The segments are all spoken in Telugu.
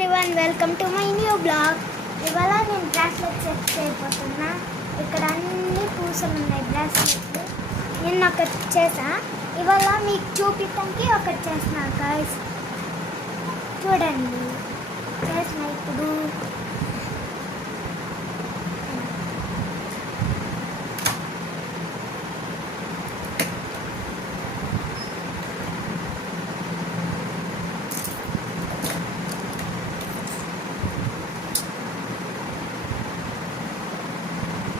Everyone, welcome to my new blog. ఇవాళ నేను బ్రాస్లెట్ సెట్ చేయబోతున్నా. ఇక్కడ అన్ని పూసలు ఉన్నాయి బ్రాస్లెట్లు. నేను ఒకటి చేసా. ఇవాళ మీకు చూపించడానికి ఒకటి చేసిన గైస్, చూడండి. చేసిన ఇప్పుడు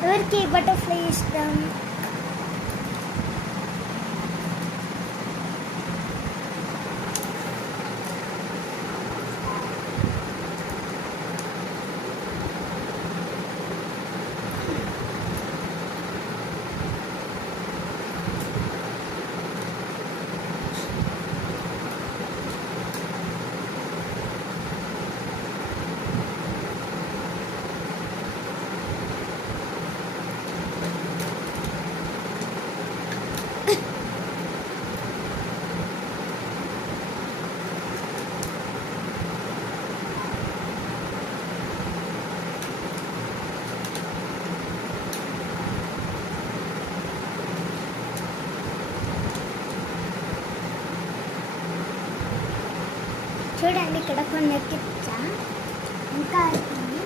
ఎవరికి బటర్ఫ్లై ఇష్టం? చూడండి, ఇక్కడ కొన్ని ఎక్కించా. ఇంకా అయిపోయింది.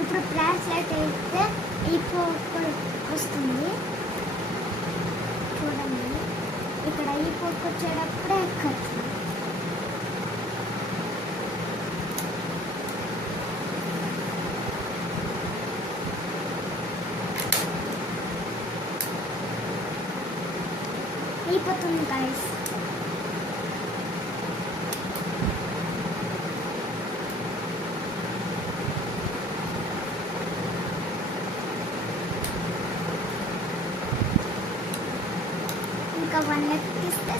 ఇప్పుడు బ్రాస్లెట్ అయితే ఈ పోకు వస్తుంది. చూడండి, ఇక్కడ ఈ పోకు వచ్చేటప్పుడే ఎక్కచ్చు. అయిపోతుంది గైస్. ఇంకా 1 ఎక్కిస్తే